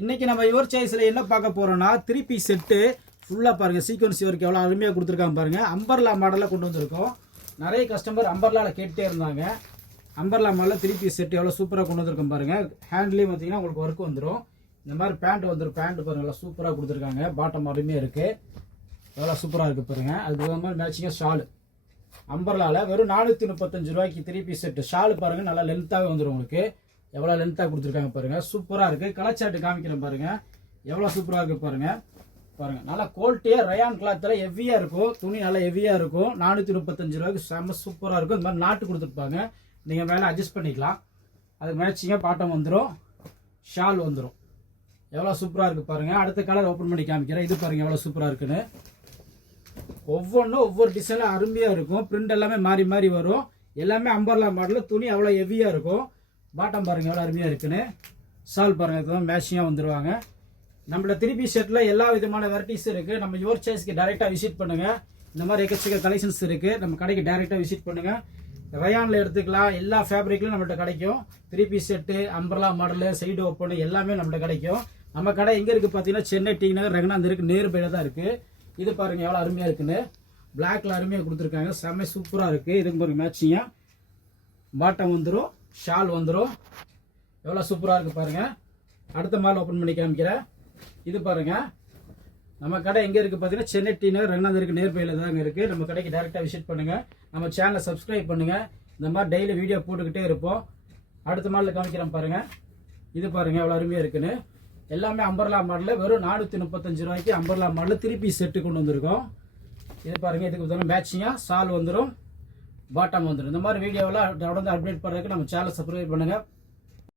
இன்னைக்கு நம்ம யுவர் சாய்ஸ்ல என்ன பார்க்க போறோம்னா 3 பீஸ் செட்டு ஃபுல்லா பாருங்க சீக்வன்ஸ் ஒர்க் எவ்வளவு அருமையா கொடுத்துருக்காங்க பாருங்க. அம்பர்லா மாடல்ல கொண்டு வந்திருக்கோம். நிறைய கஸ்டமர் அம்பர்லால கேட்டே இருந்தாங்க. அம்பர்லா மாடல்ல 3 பீஸ் செட் எவ்வளவு சூப்பரா கொண்டு வந்திருக்கோம் பாருங்க. ஹேண்ட்லயும் பாத்தீங்கன்னா உங்களுக்கு ஒர்க் வந்துடும். இந்த மாதிரி பேண்ட் வந்துடும். பேண்ட் பாருங்க சூப்பரா கொடுத்துருக்காங்க. பாட்டம் அருமையா இருக்கு. எவ்வளவு சூப்பரா இருக்கு பாருங்க. அதுக்கு மாதிரி மேட்சிங்கா ஷால் அம்பர்லால வெறும் 435 ரூபாய்க்கு 3 பீஸ் செட். ஷால் பாருங்க நல்லா லென்த்தாவே வந்துடும் உங்களுக்கு. எவ்வளோ லென்த்தாக கொடுத்துருக்காங்க பாருங்க. சூப்பராக இருக்குது. கலச்சாட்டு காமிக்கிறேன் பாருங்க. எவ்வளோ சூப்பராக இருக்குது பாருங்க. பாருங்க நல்லா குவாலிட்டியாக ரயான் கிளாத்தில் ஹெவியாக இருக்கும். துணி நல்லா ஹெவியாக இருக்கும். 435 ரூபாய்க்கு செம்ம சூப்பராக இருக்கும். இந்த மாதிரி நாட்டு கொடுத்துருப்பாங்க. நீங்கள் மேலே அட்ஜஸ்ட் பண்ணிக்கலாம். அதுக்கு மேட்சிங்காக பாட்டம் வந்துடும். ஷால் வந்துடும். எவ்வளோ சூப்பராக இருக்குது பாருங்க. அடுத்த கலர் ஓப்பன் பண்ணி காமிக்கிறேன். இது பாருங்க எவ்வளோ சூப்பராக இருக்குன்னு. ஒவ்வொன்றும் ஒவ்வொரு டிசைனில் அருமையாக இருக்கும். பிரிண்ட் எல்லாமே மாறி மாறி வரும். எல்லாமே அம்பர்லா மாடலில் துணி அவ்வளோ ஹெவியாக இருக்கும். பாட்டம் பாருங்க எவ்வளோ அருமையாக இருக்குன்னு. ஷால் பாருங்க மேட்சிங்காக வந்துடுவாங்க. நம்மளோட 3 பீஸ் செட்டில் எல்லா விதமான வெரைட்டிஸ் இருக்குது. நம்ம யுவர் சாய்ஸ்க்கு டைரெக்டாக விசிட் பண்ணுங்கள். இந்த மாதிரி எக்கச்சக்க கலெக்ஷன்ஸ் இருக்குது. நம்ம கடைக்கு டைரெக்டாக விசிட் பண்ணுங்கள். ரயானில் எடுத்துக்கலாம். எல்லா ஃபேப்ரிக்லையும் நம்மள்ட்ட கிடைக்கும். 3 piece set umbrella model side open எல்லாமே நம்மள்ட்ட கிடைக்கும். நம்ம கடை எங்கே இருக்குது பார்த்தீங்கன்னா சென்னை டி நகர் ரங்கநாத் இருக்கு நேர்பையில் தான் இருக்குது. இது பாருங்கள் எவ்வளோ அருமையாக இருக்குன்னு. பிளாக்ல அருமையாக கொடுத்துருக்காங்க. செம்ம சூப்பராக இருக்குது. இதுக்கு பாருங்க மேட்சிங்காக பாட்டம் வந்துடும். ஷால் வந்துடும். எவ்வளோ சூப்பராக இருக்குது பாருங்கள். அடுத்த மாடல் ஓப்பன் பண்ணி காமிக்கிறேன். இது பாருங்கள் நம்ம கடை எங்கே இருக்குது பார்த்தீங்கன்னா சென்னை டி நகர் ரங்கநாத் இருக்கு நேர்பையில் தாங்க இருக்குது. நம்ம கடைக்கு டேரெக்டாக விசிட் பண்ணுங்கள். நம்ம சேனலை சப்ஸ்கிரைப் பண்ணுங்கள். இந்த மாதிரி டெய்லி வீடியோ போட்டுக்கிட்டே இருப்போம். அடுத்த மாடலில் காமிக்கிறேன் பாருங்கள். இது பாருங்கள் எவ்வளோ அருமையாக இருக்குன்னு. எல்லாமே அம்பர்லா மாடலில் வெறும் 435 ரூபாய்க்கு அம்பர்லா மாடலில் 3 பீஸ் செட்டு கொண்டு வந்திருக்கோம். இது பாருங்கள். இதுக்கு மேட்சிங்காக ஷால் வந்துடும். பாட்டம் வந்துடும். இந்த மாதிரி வீடியோவெல்லாம் தொடர்ந்து அப்டேட் பண்ணுறதுக்கு நம்ம சேனலை சப்ஸ்கிரைப் பண்ணுங்கள்.